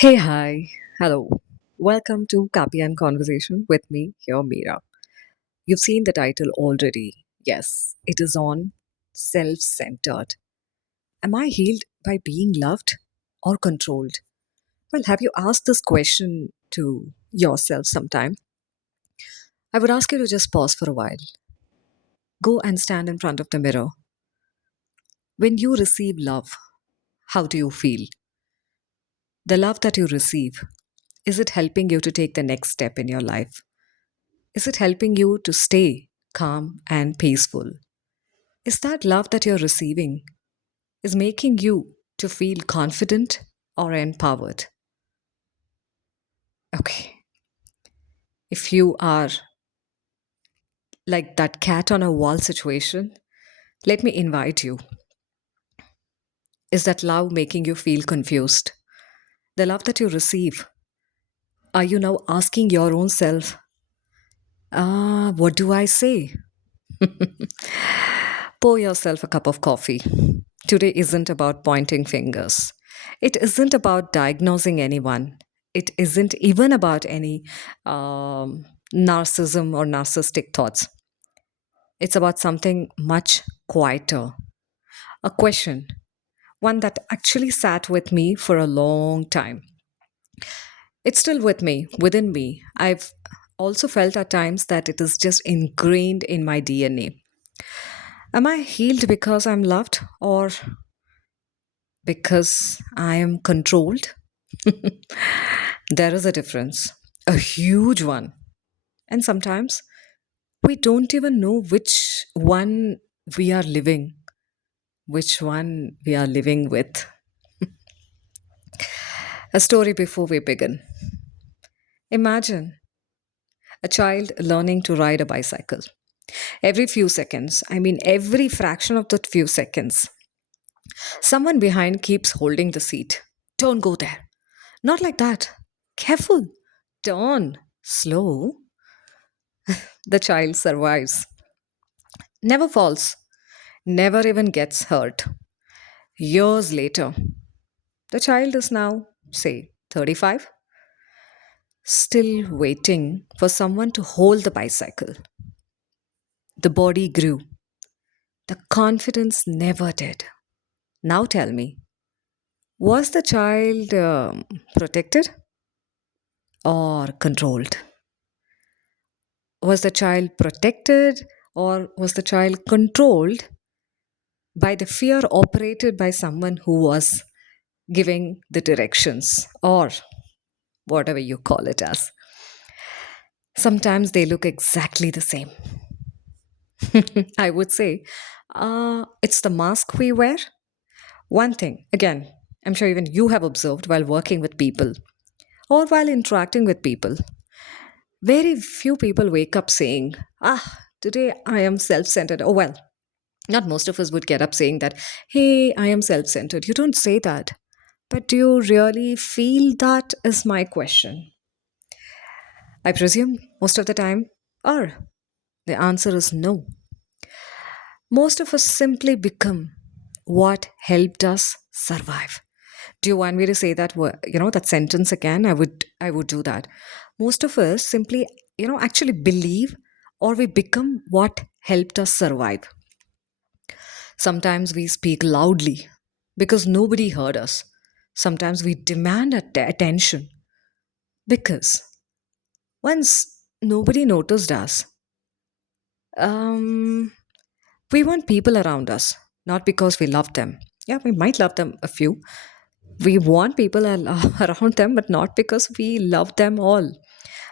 Hey, hi. Hello. Welcome to Kapian Conversation with me, here, Meera. You've seen the title already. Yes, it is on self centered. Am I healed by being loved or controlled? Well, have you asked this question to yourself sometime? I would ask you to just pause for a while. Go and stand in front of the mirror. When you receive love, how do you feel? The love that you receive, is it helping you to take the next step in your life? Is it helping you to stay calm and peaceful? Is that love that you're receiving is making you to feel confident or empowered? Okay. If you are like that cat on a wall situation, let me invite you. Is that love making you feel confused? The love that you receive, are you now asking your own self, what do I say? Pour yourself a cup of coffee. Today isn't about pointing fingers. It isn't about diagnosing anyone. It isn't even about any narcissism or narcissistic thoughts. It's about something much quieter. A question, one that actually sat with me for a long time. It's still with me, within me. I've also felt at times that it is just ingrained in my DNA. Am I healed because I'm loved or because I am controlled? There is a difference, a huge one. And sometimes we don't even know which one we are living, which one we are living with. A story before we begin. Imagine a child learning to ride a bicycle. Every few seconds, I mean, every fraction of that few seconds, someone behind keeps holding the seat. Don't go there. Not like that. Careful. Turn. Slow. The child survives. Never falls. Never even gets hurt. Years later, the child is now, say, 35, still waiting for someone to hold the bicycle. The body grew. The confidence never did. Now tell me, was the child protected or controlled? Was the child protected or was the child controlled by the fear operated by someone who was giving the directions or whatever you call it as? Sometimes they look exactly the same. I would say it's the mask we wear. One thing, again, I'm sure even you have observed while working with people or while interacting with people, very few people wake up saying, today I am self centered. Oh, well, not most of us would get up saying that, hey, I am self centered. You don't say that. But do you really feel that is my question? I presume most of the time, or the answer is no. Most of us simply become what helped us survive. Do you want me to say that that sentence again? I would do that. Most of us simply actually believe or we become what helped us survive. Sometimes we speak loudly because nobody heard us. Sometimes we demand attention because once nobody noticed us, um, we want people around us, not because we love them. Yeah, we might love them a few. We want people around them, but not because we love them all,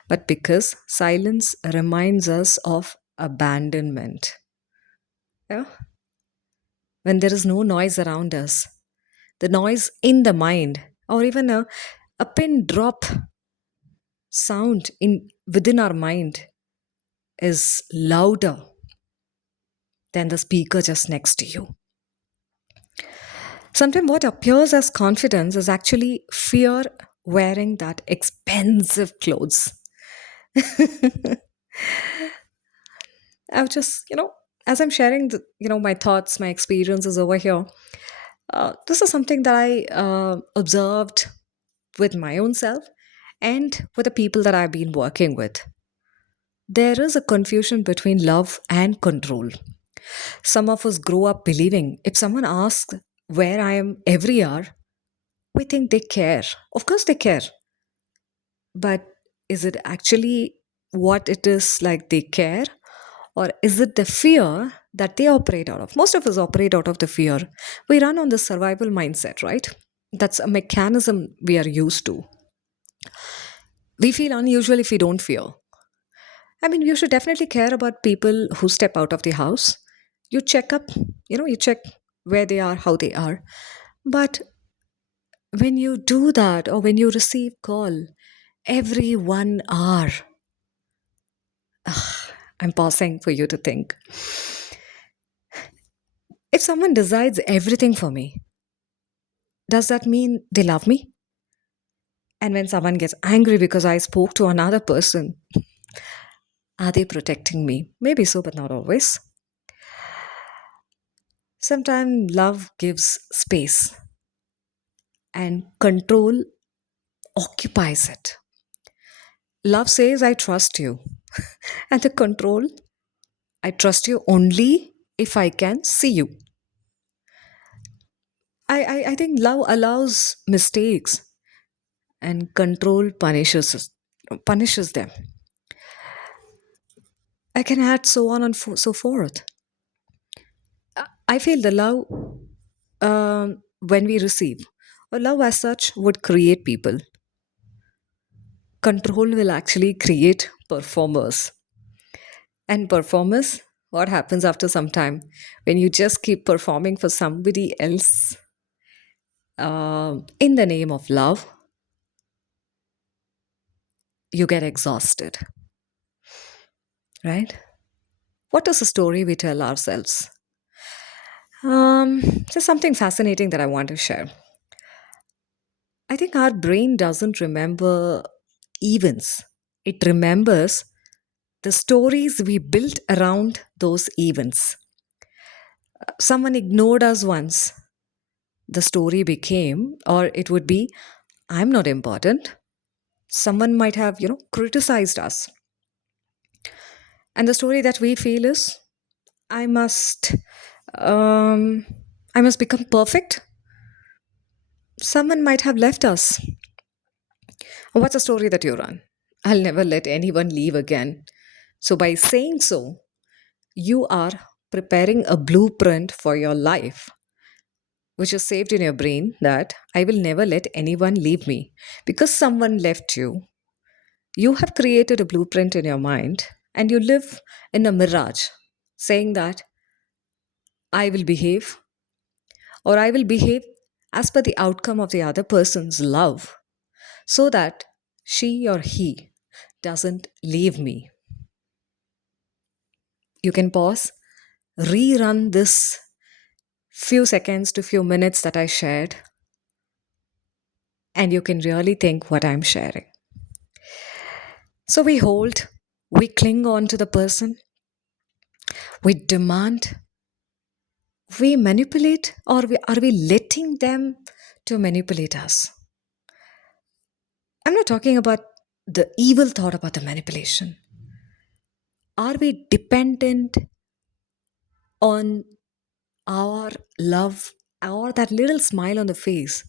but because silence reminds us of abandonment. Yeah, when there is no noise around us, the noise in the mind, or even a pin drop sound in within our mind is louder than the speaker just next to you. Sometimes what appears as confidence is actually fear wearing that expensive clothes. I've just, as I'm sharing, my thoughts, my experiences over here, this is something that I observed with my own self and with the people that I've been working with. There is a confusion between love and control. Some of us grow up believing if someone asks where I am every hour, we think they care. Of course, they care. But is it actually what it is like they care? Or is it the fear that they operate out of? Most of us operate out of the fear. We run on the survival mindset, right? That's a mechanism we are used to. We feel unusual if we don't fear. I mean, you should definitely care about people who step out of the house. You check up, you check where they are, how they are. But when you do that or when you receive call every 1 hour, I'm pausing for you to think. If someone decides everything for me, does that mean they love me? And when someone gets angry because I spoke to another person, are they protecting me? Maybe so, but not always. Sometimes love gives space and control occupies it. Love says, I trust you. And the control, I trust you only if I can see you. I think love allows mistakes and control punishes them. I can add so on and so forth. I feel the love when we receive, or love as such, would create people. Control will actually create performers. And performers, what happens after some time when you just keep performing for somebody else in the name of love, you get exhausted, right? What is the story we tell ourselves? There's something fascinating that I want to share. I think our brain doesn't remember events, it remembers the stories we built around those events. Someone ignored us once. The story became, or it would be, I'm not important. Someone might have, criticized us. And the story that we feel is, I must, um, I must become perfect. Someone might have left us. What's a story that you run? I'll never let anyone leave again. So, by saying so, you are preparing a blueprint for your life, which is saved in your brain that I will never let anyone leave me. Because someone left you, you have created a blueprint in your mind and you live in a mirage saying that I will behave or I will behave as per the outcome of the other person's love so that she or he doesn't leave me. You can pause, rerun this few seconds to few minutes that I shared, and you can really think what I'm sharing. So we hold, we cling on to the person, we demand, we manipulate, or are we letting them to manipulate us? I'm not talking about the evil thought about the manipulation. Are we dependent on our love or that little smile on the face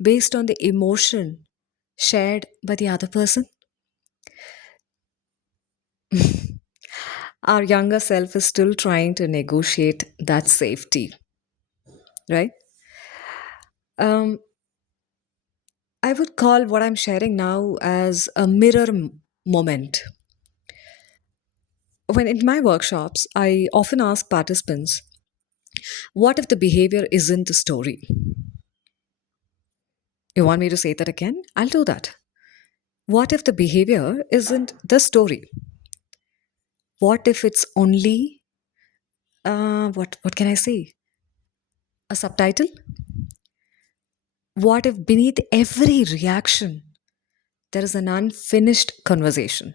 based on the emotion shared by the other person? Our younger self is still trying to negotiate that safety, right? Um, I would call what I'm sharing now as a mirror moment. When in my workshops, I often ask participants, what if the behavior isn't the story? You want me to say that again? I'll do that. What if the behavior isn't the story? What if it's only what can I say? A subtitle? What if beneath every reaction there is an unfinished conversation?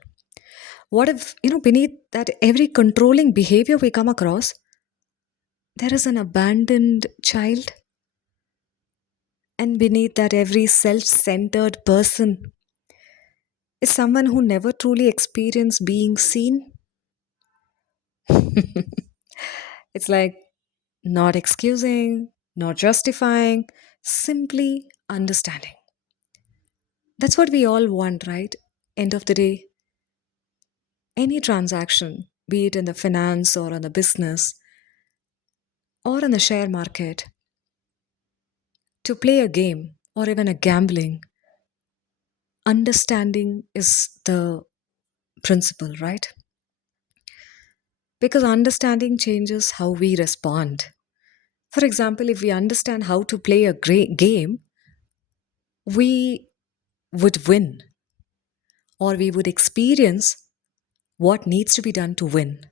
What if, beneath that every controlling behavior we come across, there is an abandoned child? And beneath that, every self centered person is someone who never truly experienced being seen. It's like not excusing, not justifying, simply understanding. That's what we all want, right? End of the day, any transaction, be it in the finance or on the business or in the share market, to play a game or even a gambling, understanding is the principle, right? Because understanding changes how we respond. For example, if we understand how to play a great game, we would win or we would experience what needs to be done to win.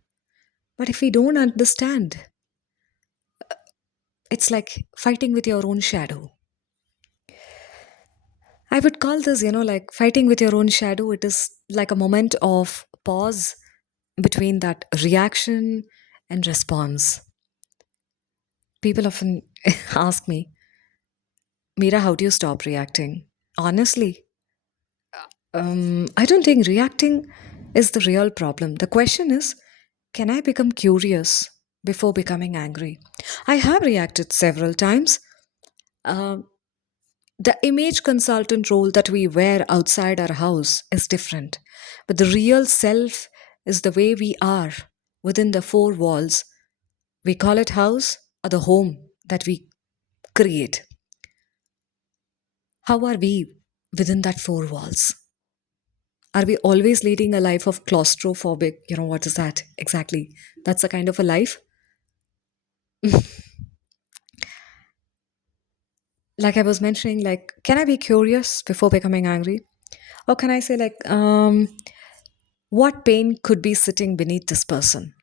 But if we don't understand, it's like fighting with your own shadow. I would call this, like fighting with your own shadow. It is like a moment of pause between that reaction and response. People often ask me, Mira, how do you stop reacting? Honestly, I don't think reacting is the real problem. The question is, can I become curious before becoming angry? I have reacted several times. Um, the image consultant role that we wear outside our house is different, but the real self is the way we are within the four walls. We call it house or the home that we create. How are we within that four walls? Are we always leading a life of claustrophobic? What is that exactly? That's a kind of a life. Like I was mentioning, like, can I be curious before becoming angry? Or can I say, like, what pain could be sitting beneath this person?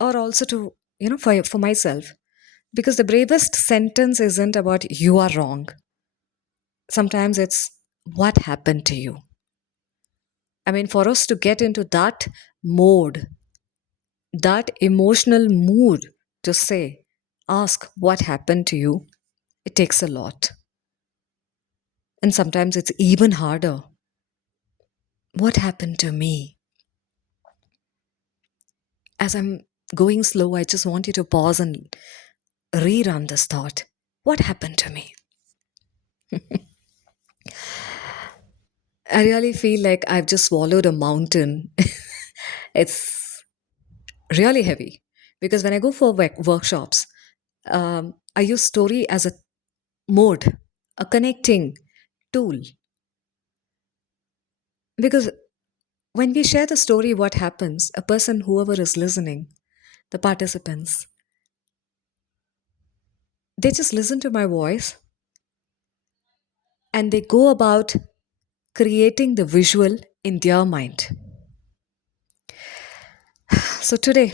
Or also to, for myself. Because the bravest sentence isn't about you are wrong. Sometimes it's what happened to you. I mean, for us to get into that mode, that emotional mood to say, ask what happened to you, it takes a lot. And sometimes it's even harder. What happened to me? As I'm going slow, I just want you to pause and rerun this thought. What happened to me? I really feel like I've just swallowed a mountain. It's really heavy because when I go for workshops, I use story as a mode, a connecting tool. Because when we share the story, what happens? A person, whoever is listening, the participants, they just listen to my voice and they go about creating the visual in their mind. So today,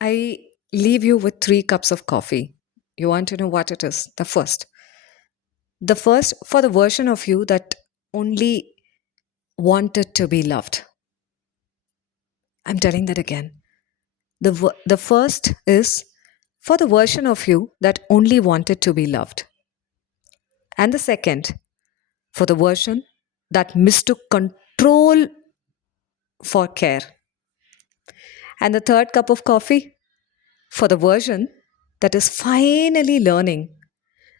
I leave you with 3 cups of coffee. You want to know what it is? The first for the version of you that only wanted to be loved. I'm telling that again. The first is for the version of you that only wanted to be loved. And the second for the version that mistook control for care. And the third cup of coffee for the version that is finally learning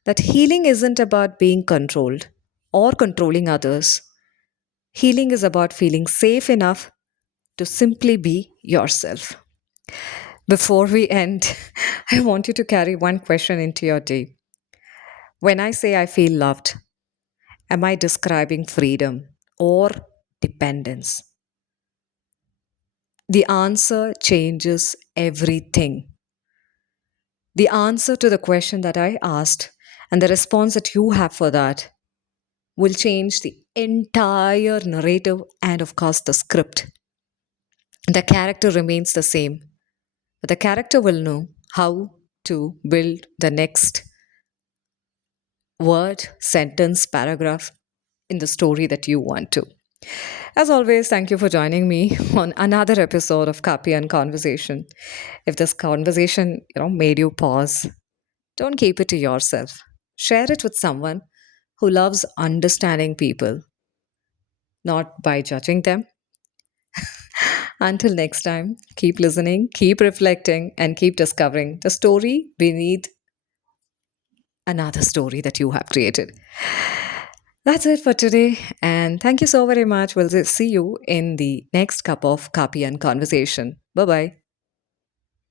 that healing isn't about being controlled or controlling others. Healing is about feeling safe enough to simply be yourself. Before we end, I want you to carry one question into your day. When I say I feel loved, am I describing freedom or dependence? The answer changes everything. The answer to the question that I asked and the response that you have for that will change the entire narrative and, of course, the script. The character remains the same, but the character will know how to build the next word, sentence, paragraph in the story that you want to. As always, thank you for joining me on another episode of Copy and Conversation. If this conversation, made you pause, Don't keep it to yourself. Share it with someone who loves understanding people, not by judging them. Until next time, keep listening, keep reflecting, and keep discovering the story beneath another story that you have created. That's it for today. And thank you so very much. We'll see you in the next cup of Kapi and conversation. Bye bye.